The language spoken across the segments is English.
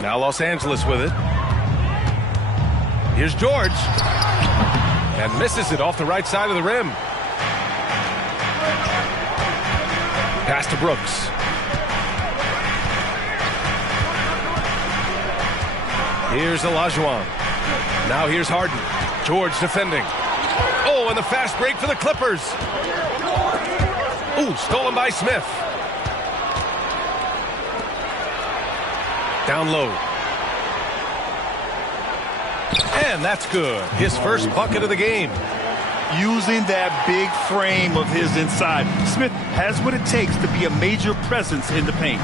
Now Los Angeles with it. Here's George. And misses it off the right side of the rim. Pass to Brooks. Here's Olajuwon. Now here's Harden. George defending. Oh, and the fast break for the Clippers. Ooh, stolen by Smith. Down low. And that's good. His first bucket of the game. Using that big frame of his inside. Smith has what it takes to be a major presence in the paint.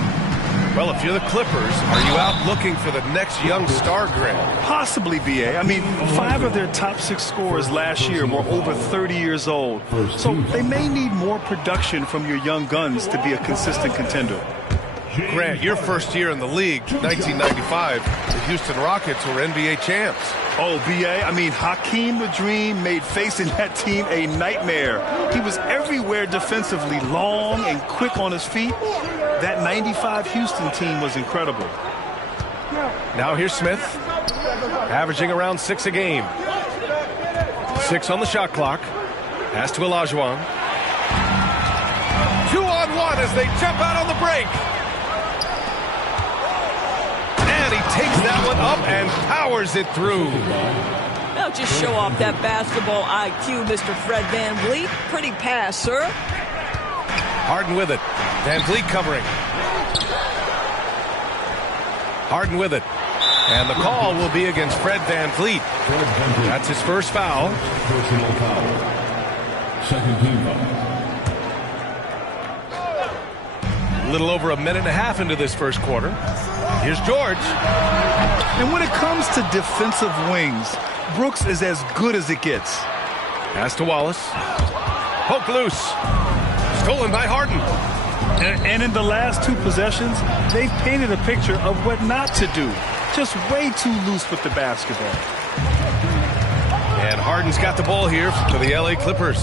Well, if you're the Clippers, are you out looking for the next young star, Grant? Possibly, B.A. I mean, 5 of their top 6 scorers last year were over 30 years old. So they may need more production from your young guns to be a consistent contender. Grant, your first year in the league, 1995, the Houston Rockets were NBA champs. Oh, B.A., I mean, Hakeem the Dream made facing that team a nightmare. He was everywhere defensively, long and quick on his feet. That 95 Houston team was incredible. Now here's Smith, averaging around 6 a game. 6 on the shot clock. Pass to Olajuwon. 2-on-1 as they jump out on the break. And he takes that one up and powers it through. Now just show off that basketball IQ, Mr. Fred VanVleet. Pretty pass, sir. Harden with it. VanVleet covering. Harden with it. And the call will be against Fred VanVleet. That's his first foul. Personal foul. Second team foul. A little over a minute and a half into this first quarter. Here's George. And when it comes to defensive wings, Brooks is as good as it gets. Pass to Wallace. Poke loose. Stolen by Harden. And in the last 2 possessions, they've painted a picture of what not to do. Just way too loose with the basketball. And Harden's got the ball here for the LA Clippers.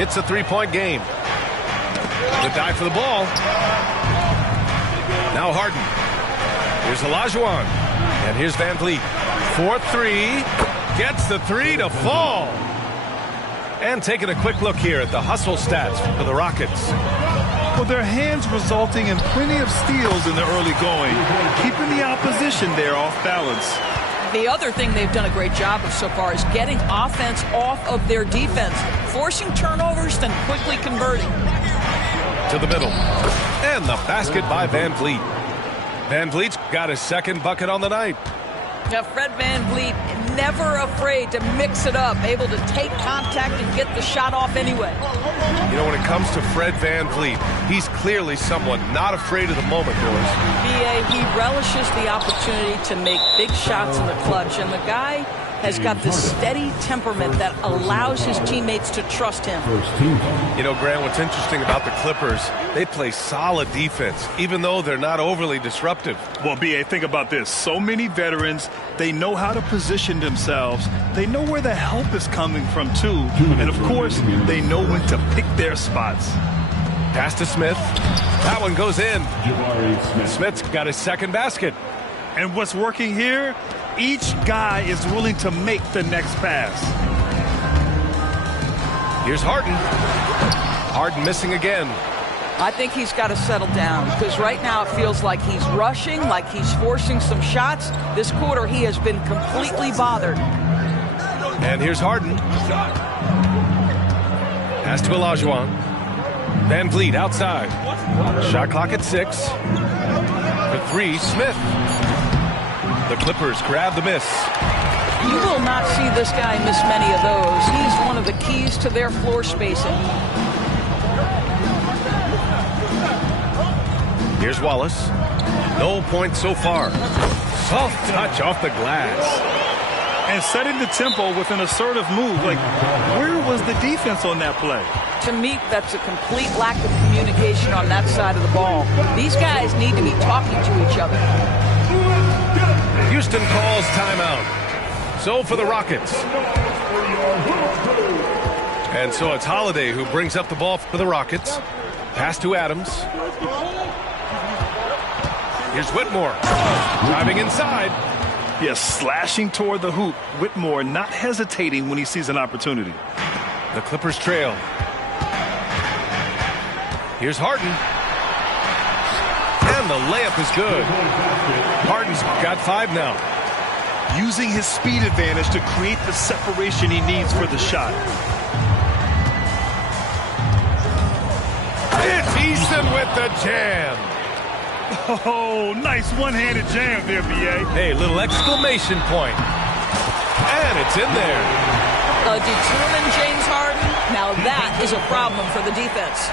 It's a 3-point game. The dive for the ball. Now Harden. Here's Olajuwon. And here's VanVleet. 4-3. Gets the 3 to fall. And taking a quick look here at the hustle stats for the Rockets. Well, their hands resulting in plenty of steals in the early going, keeping the opposition there off balance. The other thing they've done a great job of so far is getting offense off of their defense, forcing turnovers, then quickly converting. To the middle. And the basket by VanVleet. VanVleet's got his second bucket on the night. Now, Fred VanVleet, never afraid to mix it up, able to take contact and get the shot off anyway. You know, when it comes to Fred VanVleet, he's clearly someone not afraid of the moment, boys. B.A., he relishes the opportunity to make big shots in the clutch, and the guy has got this steady temperament that allows his teammates to trust him. You know, Grant, what's interesting about the Clippers, they play solid defense, even though they're not overly disruptive. Well, B.A., think about this. So many veterans, they know how to position themselves. They know where the help is coming from, too. And, of course, they know when to pick their spots. Pass to Smith. That one goes in. Smith's got his second basket. And what's working here? Each guy is willing to make the next pass. Here's Harden. Harden missing again. I think he's got to settle down because right now it feels like he's rushing, like he's forcing some shots. This quarter he has been completely bothered. And here's Harden. Pass to Olajuwon. VanVleet outside. Shot clock at 6. For 3, Smith. The Clippers grab the miss. You will not see this guy miss many of those. He's one of the keys to their floor spacing. Here's Wallace. No points so far. Soft touch off the glass. And setting the tempo with an assertive move. Like, where was the defense on that play? To me, that's a complete lack of communication on that side of the ball. These guys need to be talking to each other. Houston calls timeout. So for the Rockets. And so it's Holiday who brings up the ball for the Rockets. Pass to Adams. Here's Whitmore. Driving inside. Yes, slashing toward the hoop. Whitmore not hesitating when he sees an opportunity. The Clippers trail. Here's Harden. And the layup is good. Harden's got 5 now. Using his speed advantage to create the separation he needs for the shot. It's Easton with the jam. Oh, nice one-handed jam there, B.A. Hey, little exclamation point. And it's in there. A determined James Harden. Now that is a problem for the defense.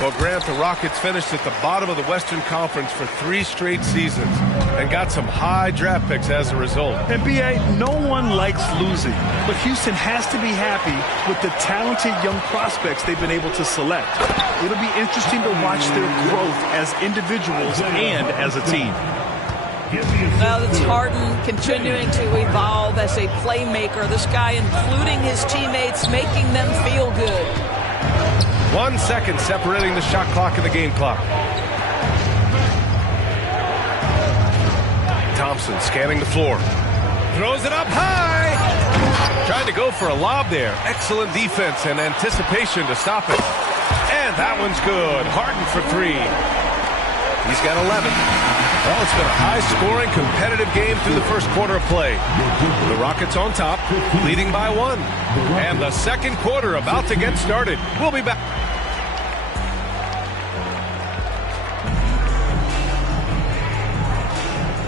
Well, Grant, the Rockets finished at the bottom of the Western Conference for 3 straight seasons and got some high draft picks as a result. And B.A., no one likes losing, but Houston has to be happy with the talented young prospects they've been able to select. It'll be interesting to watch their growth as individuals and as a team. Well, it's Harden continuing to evolve as a playmaker. This guy, including his teammates, making them feel good. 1 second separating the shot clock and the game clock. Thompson scanning the floor. Throws it up high. Trying to go for a lob there. Excellent defense and anticipation to stop it. And that one's good. Harden for 3. He's got 11. Well, it's been a high-scoring, competitive game through the first quarter of play. The Rockets on top, leading by 1. And the second quarter about to get started. We'll be back.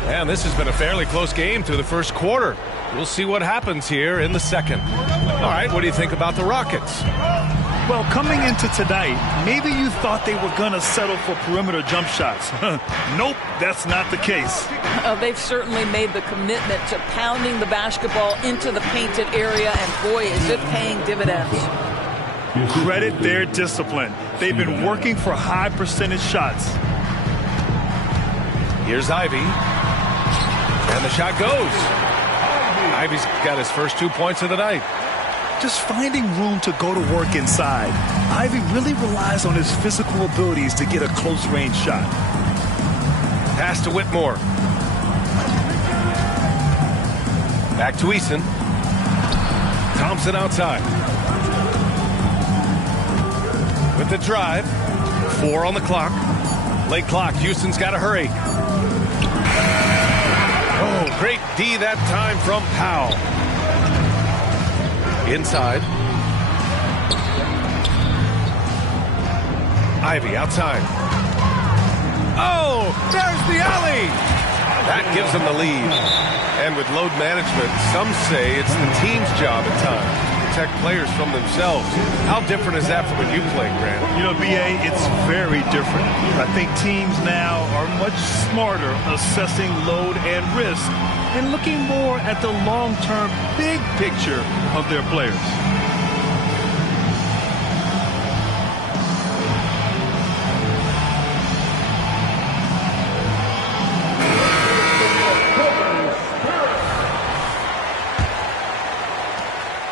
And this has been a fairly close game through the first quarter. We'll see what happens here in the second. All right, what do you think about the Rockets? Well, coming into tonight, maybe you thought they were going to settle for perimeter jump shots. Nope, that's not the case. They've certainly made the commitment to pounding the basketball into the painted area, and boy, is it paying dividends. Credit their discipline. They've been working for high percentage shots. Here's Ivy. And the shot goes. Ivy's got his first 2 points of the night. Just finding room to go to work inside. Ivy really relies on his physical abilities to get a close-range shot. Pass to Whitmore. Back to Eason. Thompson outside. With the drive. 4 on the clock. Late clock. Houston's got to hurry. Oh, great D that time from Powell. Inside. Ivy outside. Oh, there's the alley. That gives them the lead. And with load management, some say it's the team's job at times to protect players from themselves. How different is that from when you played, Grant? You know, B.A., it's very different. I think teams now are much smarter assessing load and risk and looking more at the long-term big picture of their players.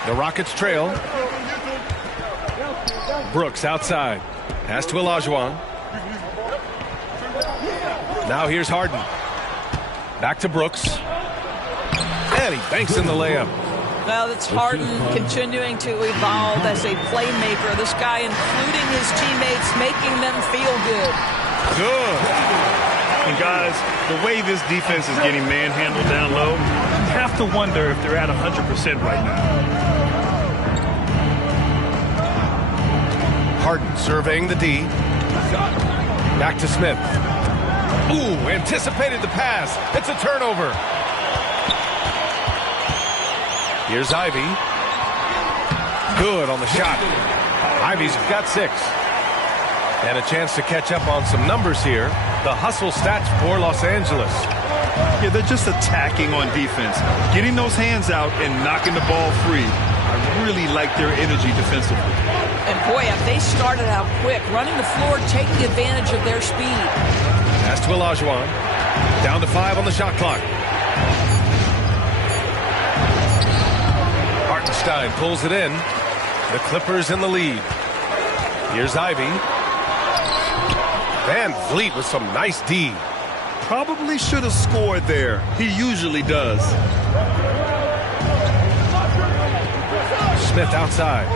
The Rockets trail. Brooks outside. Pass to Olajuwon. Now here's Harden. Back to Brooks. And he banks in the layup. Well, it's Harden continuing to evolve as a playmaker. This guy, including his teammates, making them feel good. Good. And guys, the way this defense is getting manhandled down low, you have to wonder if they're at 100% right now. Harden surveying the D. Back to Smith. Ooh, anticipated the pass. It's a turnover. Here's Ivy. Good on the shot. Ivy's got 6. And a chance to catch up on some numbers here. The hustle stats for Los Angeles. Yeah, they're just attacking on defense. Getting those hands out and knocking the ball free. I really like their energy defensively. And boy, if they started out quick, running the floor, taking advantage of their speed. Pass to Olajuwon. Down to 5 on the shot clock. Hartenstein pulls it in. The Clippers in the lead. Here's Ivy. Van Vliet with some nice D. Probably should have scored there. He usually does. Smith outside.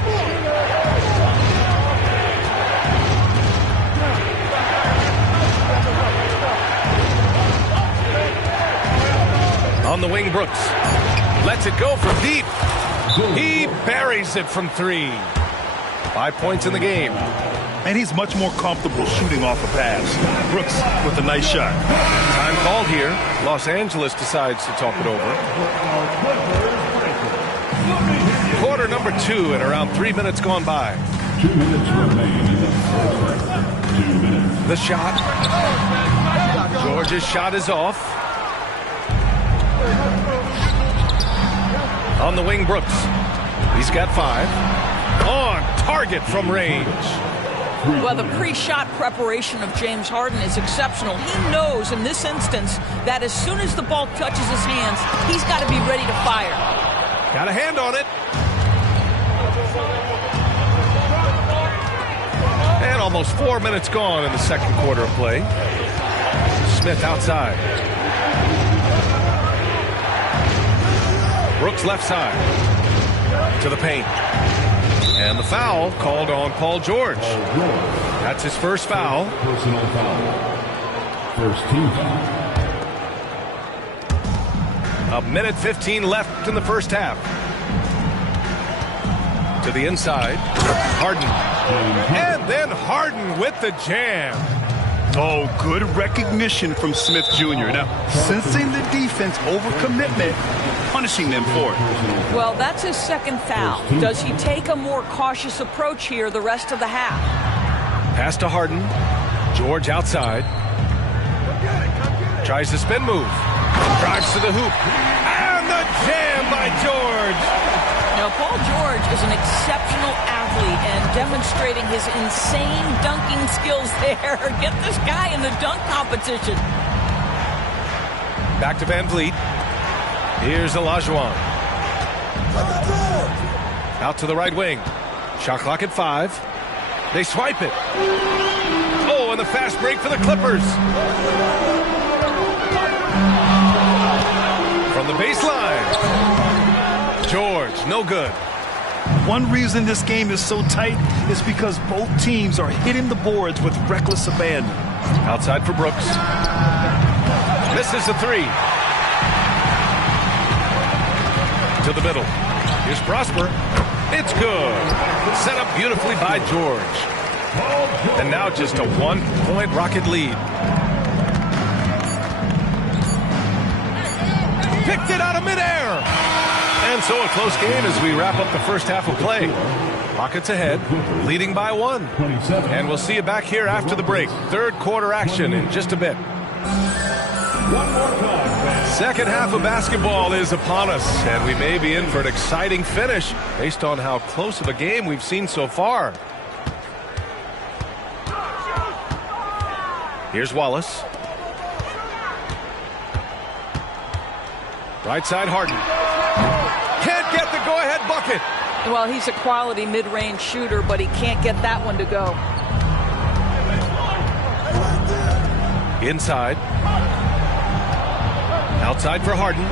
On the wing, Brooks lets it go from deep. He buries it from 3. 5 points in the game. And he's much more comfortable shooting off a pass. Brooks with a nice shot. Time called here. Los Angeles decides to talk it over. Quarter number 2 and around 3 minutes gone by. 2 minutes remain in the first. 2 minutes. The shot. George's shot is off. On the wing, Brooks. He's got 5. On target from range. Well, the pre-shot preparation of James Harden is exceptional. He knows in this instance that as soon as the ball touches his hands, he's got to be ready to fire. Got a hand on it. And almost 4 minutes gone in the second quarter of play. Smith outside. Brooks left side. To the paint. And the foul called on Paul George. That's his first foul. Personal foul. First team foul. 1:15 left in the first half. To the inside. Harden. And then Harden with the jam. Oh, good recognition from Smith Jr. Now, sensing the defense overcommitment, punishing them for it. Well, that's his second foul. Does he take a more cautious approach here the rest of the half? Pass to Harden. George outside. Tries the spin move. Drives to the hoop. And the jam by George. Now, Paul George is an exceptional athlete and demonstrating his insane dunking skills there. Get this guy in the dunk competition. Back to Van Vliet. Here's Olajuwon. Out to the right wing. Shot clock at 5. They swipe it. Oh, and the fast break for the Clippers. From the baseline. George, no good. One reason this game is so tight is because both teams are hitting the boards with reckless abandon. Outside for Brooks. Misses the 3. To the middle. Here's Prosper. It's good. Set up beautifully by George. And now just a 1-point Rocket lead. Picked it out of midair. And so a close game as we wrap up the first half of play. Rockets ahead, leading by 1. And we'll see you back here after the break. Third quarter action in just a bit. Second half of basketball is upon us, and we may be in for an exciting finish based on how close of a game we've seen so far. Here's Wallace. Right side, Harden. Can't get the go-ahead bucket. Well, he's a quality mid-range shooter, but he can't get that one to go. Inside. Outside for Harden.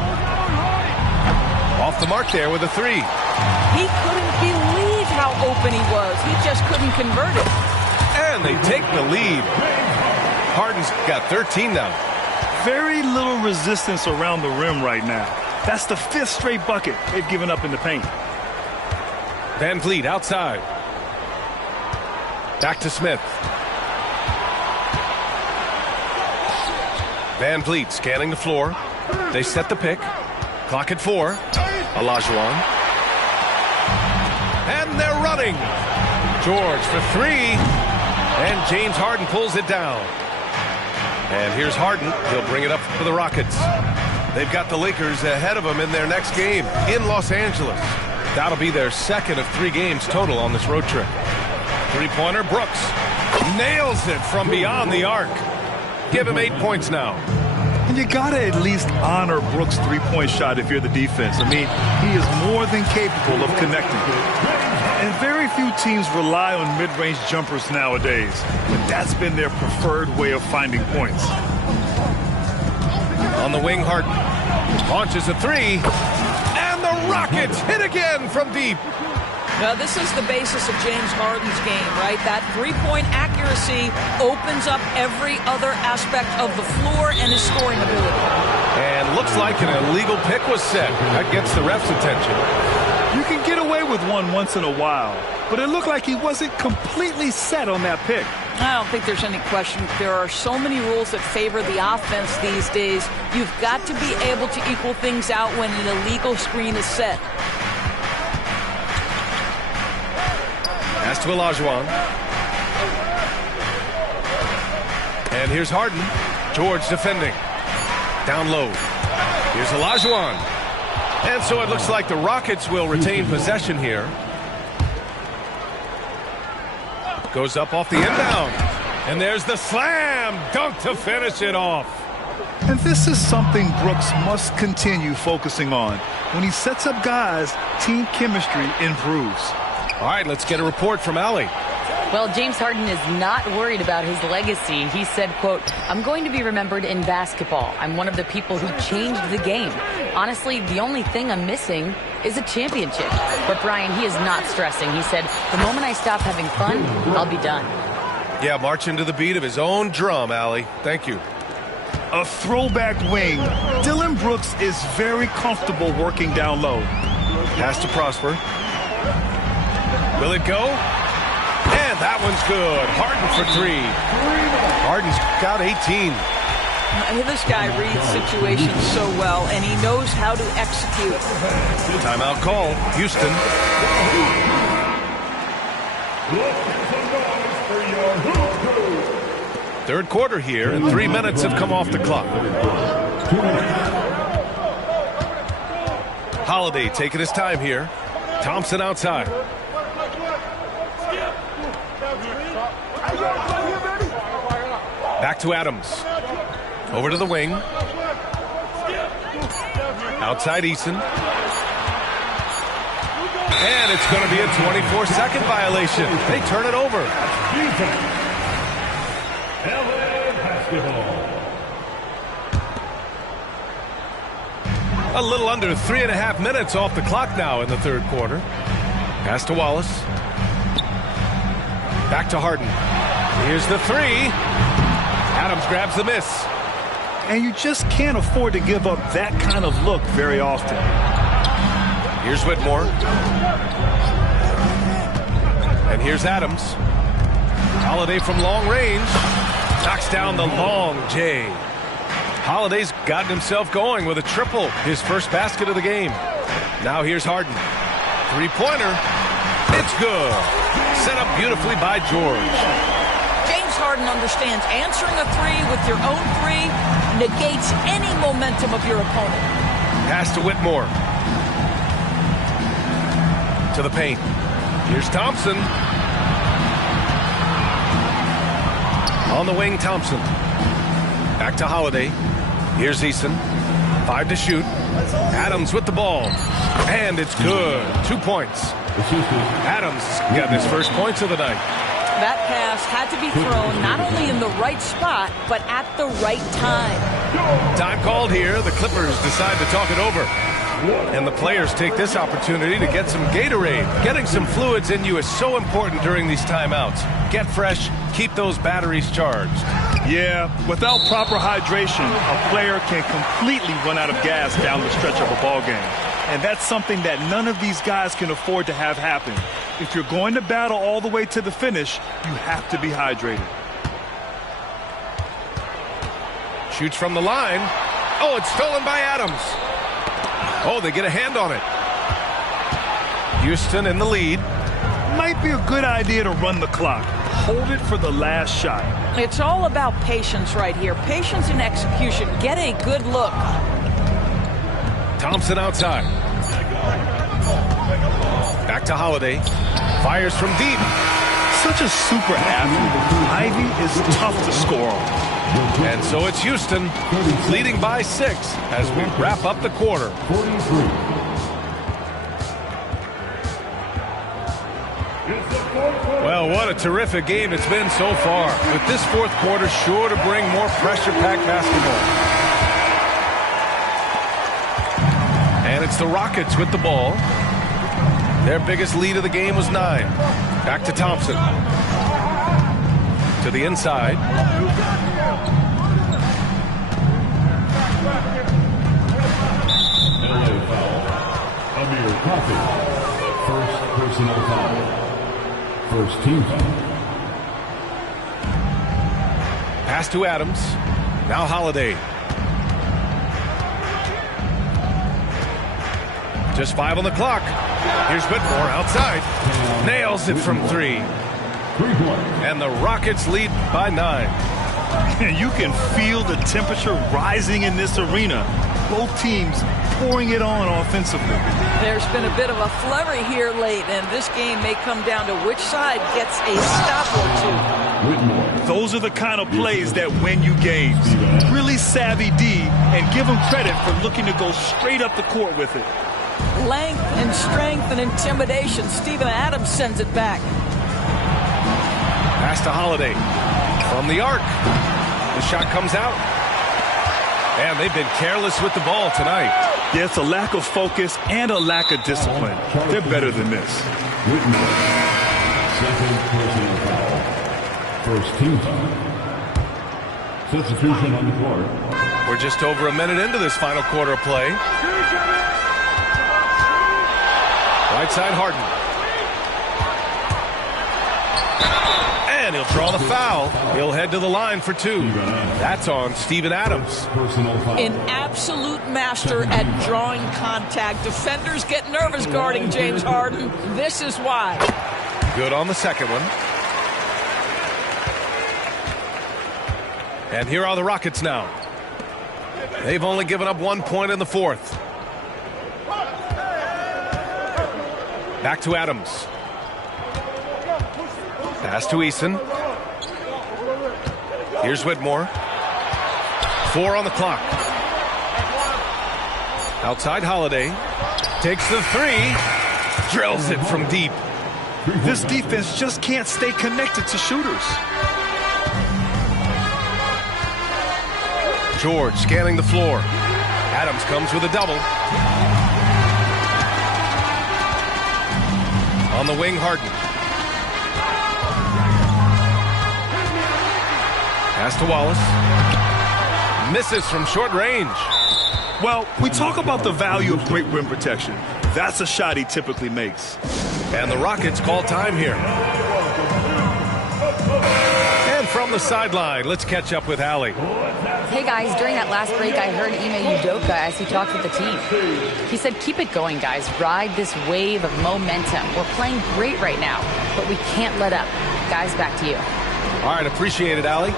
Off the mark there with a 3. He couldn't believe how open he was. He just couldn't convert it. And they take the lead. Harden's got 13 now. Very little resistance around the rim right now. That's the 5th straight bucket they've given up in the paint. Van Vliet outside. Back to Smith. Van Vliet scanning the floor. They set the pick. Clock at 4. Olajuwon. And they're running. George for 3. And James Harden pulls it down. And here's Harden. He'll bring it up for the Rockets. They've got the Lakers ahead of them in their next game in Los Angeles. That'll be their second of 3 games total on this road trip. Three-pointer, Brooks. Nails it from beyond the arc. Give him 8 points now. And you got to at least honor Brooks' three-point shot if you're the defense. I mean, he is more than capable of connecting. And very few teams rely on mid-range jumpers nowadays, but that's been their preferred way of finding points. On the wing, Harden launches a three, and the Rockets hit again from deep. Now, this is the basis of James Harden's game, right? That three-point accuracy opens up every other aspect of the floor and his scoring ability. And looks like an illegal pick was set. That gets the ref's attention. You can get away with one once in a while, but it looked like he wasn't completely set on that pick. I don't think there's any question. There are so many rules that favor the offense these days. You've got to be able to equal things out when an illegal screen is set. Pass to Olajuwon. And here's Harden. George defending. Down low. Here's Olajuwon. And so it looks like the Rockets will retain possession here. Goes up off the inbound. And there's the slam dunk to finish it off. And this is something Brooks must continue focusing on. When he sets up guys, team chemistry improves. All right, let's get a report from Allie. Well, James Harden is not worried about his legacy. He said, quote, "I'm going to be remembered in basketball. I'm one of the people who changed the game. Honestly, the only thing I'm missing is a championship." But Brian, he is not stressing. He said, "The moment I stop having fun, I'll be done." Yeah, marching to the beat of his own drum, Allie. Thank you. A throwback wing. Dylan Brooks is very comfortable working down low. Pass to Prosper. Will it go? And that one's good. Harden for three. Harden's got 18. This guy reads situations so well, and he knows how to execute. Timeout call. Houston. Third quarter here, and 3 minutes have come off the clock. Holiday taking his time here. Thompson outside. Back to Adams. Over to the wing. Outside Eason. And it's going to be a 24-second violation. They turn it over. A little under 3.5 minutes off the clock now in the third quarter. Pass to Wallace. Back to Harden. Here's the three. Adams grabs the miss. And you just can't afford to give up that kind of look very often. Here's Whitmore. And here's Adams. Holiday from long range. Knocks down the long J. Holiday's gotten himself going with a triple. His first basket of the game. Now here's Harden. Three-pointer. It's good. Set up beautifully by George. James Harden understands answering a three with your own three negates any momentum of your opponent. Pass to Whitmore. To the paint. Here's Thompson. On the wing, Thompson. Back to Holiday. Here's Eason. 5 to shoot. Adams with the ball. And it's good. 2 points. Adams got his first points of the night. That pass had to be thrown not only in the right spot, but at the right time. Time called here. The Clippers decide to talk it over. And the players take this opportunity to get some Gatorade. Getting some fluids in you is so important during these timeouts. Get fresh, keep those batteries charged. Yeah, without proper hydration, a player can completely run out of gas down the stretch of a ball game. And that's something that none of these guys can afford to have happen. If you're going to battle all the way to the finish, you have to be hydrated. Shoots from the line. Oh, it's stolen by Adams. Oh, they get a hand on it. Houston in the lead. Might be a good idea to run the clock. Hold it for the last shot. It's all about patience right here. Patience and execution. Get a good look. Thompson outside. Back to Holiday. Fires from deep. Such a super athlete. Ivy is tough to score on. And so it's Houston leading by 6 as we wrap up the quarter. Well, what a terrific game it's been so far. With this fourth quarter sure to bring more pressure-packed basketball. It's the Rockets with the ball. Their biggest lead of the game was 9. Back to Thompson. To the inside. LA foul. Amir Coffey. First personal foul. First team foul. Pass to Adams. Now Holiday. Just 5 on the clock. Here's Whitmore outside. Nails it from 3. 3 points. And the Rockets lead by 9. You can feel the temperature rising in this arena. Both teams pouring it on offensively. There's been a bit of a flurry here late, and this game may come down to which side gets a stop or 2. Whitmore. Those are the kind of plays that win you games. Really savvy D, and give him credit for looking to go straight up the court with it. Length and strength and intimidation. Steven Adams sends it back. Pass to Holiday. From the arc. The shot comes out. And they've been careless with the ball tonight. Yeah, it's a lack of focus and a lack of discipline. They're better than this. Whitmore. Second personal foul. First team foul. Substitution on the court. We're just over a minute into this final quarter of play. Right side Harden. And he'll draw the foul. He'll head to the line for 2. That's on Steven Adams. Personal foul. An absolute master at drawing contact. Defenders get nervous guarding James Harden. This is why. Good on the second one. And here are the Rockets now. They've only given up 1 point in the 4th. Back to Adams. Pass to Eason. Here's Whitmore. 4 on the clock. Outside Holiday. Takes the 3. Drills it from deep. This defense just can't stay connected to shooters. George scanning the floor. Adams comes with a double. On the wing, Harden. Pass to Wallace. Misses from short range. Well, we talk about the value of great rim protection. That's a shot he typically makes. And the Rockets call time here. And from the sideline, let's catch up with Allie. Hey guys, during that last break, I heard Ime Udoka as he talked with the team. He said, keep it going, guys. Ride this wave of momentum. We're playing great right now, but we can't let up. Guys, back to you. All right, appreciate it, Allie.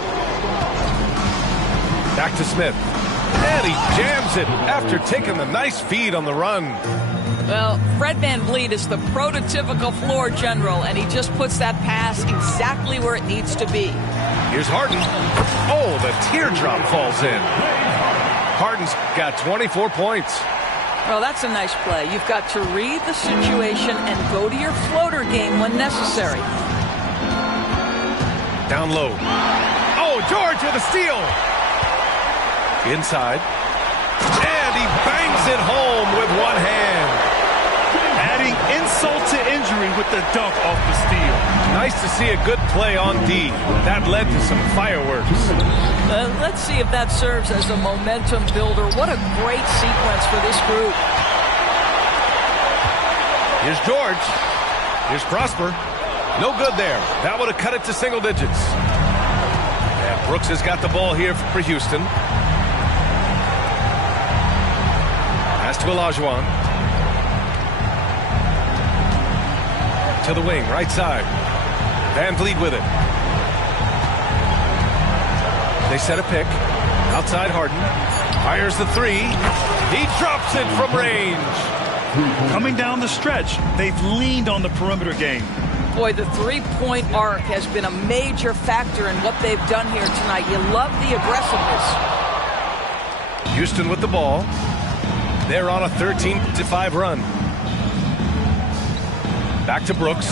Back to Smith. And he jams it after taking the nice feed on the run. Well, Fred VanVleet is the prototypical floor general, and he just puts that pass exactly where it needs to be. Here's Harden. Oh, the teardrop falls in. Harden's got 24 points. Well, that's a nice play. You've got to read the situation and go to your floater game when necessary. Down low. Oh, George with a steal. Inside. And he bangs it home with one hand. Adding insult to injury with the dunk off the steal. Nice to see a good play on D. That led to some fireworks. Let's see if that serves as a momentum builder. What a great sequence for this group. Here's George. Here's Prosper. No good there. That would have cut it to single digits. And Brooks has got the ball here for Houston. Pass to Olajuwon. To the wing, right side. VanVleet with it. They set a pick. Outside Harden. Fires the 3. He drops it from range. Coming down the stretch, they've leaned on the perimeter game. Boy, the three-point arc has been a major factor in what they've done here tonight. You love the aggressiveness. Houston with the ball. They're on a 13-5 run. Back to Brooks.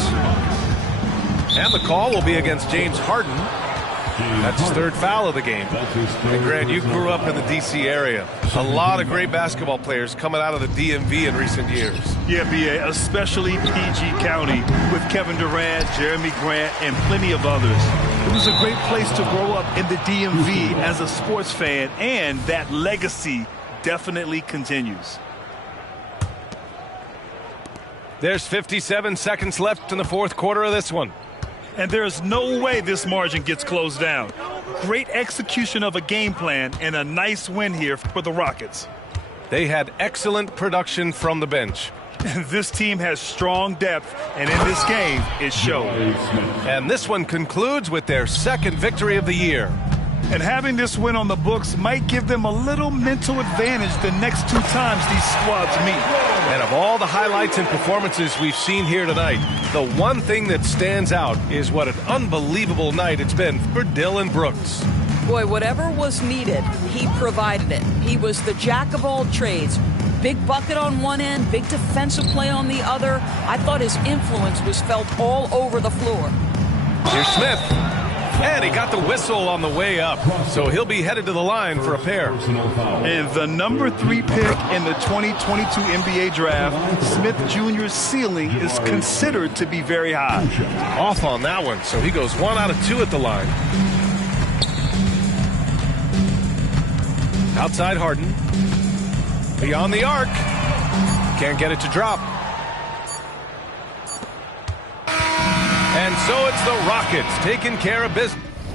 And the call will be against James Harden. That's his third foul of the game. And Grant, you grew up in the D.C. area. A lot of great basketball players coming out of the DMV in recent years. Yeah, B.A., especially PG County with Kevin Durant, Jeremy Grant, and plenty of others. It was a great place to grow up in the DMV as a sports fan, and that legacy definitely continues. There's 57 seconds left in the fourth quarter of this one. And there's no way this margin gets closed down. Great execution of a game plan and a nice win here for the Rockets. They had excellent production from the bench. This team has strong depth, and in this game, it showed. And this one concludes with their second victory of the year. And having this win on the books might give them a little mental advantage the next two times these squads meet. And of all the highlights and performances we've seen here tonight, the one thing that stands out is what an unbelievable night it's been for Dillon Brooks. Boy, whatever was needed, he provided it. He was the jack of all trades. Big bucket on one end, big defensive play on the other. I thought his influence was felt all over the floor. Here's Smith. And he got the whistle on the way up, so he'll be headed to the line for a pair. And the number 3 pick in the 2022 NBA draft, Smith Jr.'s ceiling is considered to be very high. Off on that one, so he goes 1 out of 2 at the line. Outside Harden. Beyond the arc. Can't get it to drop. And so it's the Rockets taking care of business.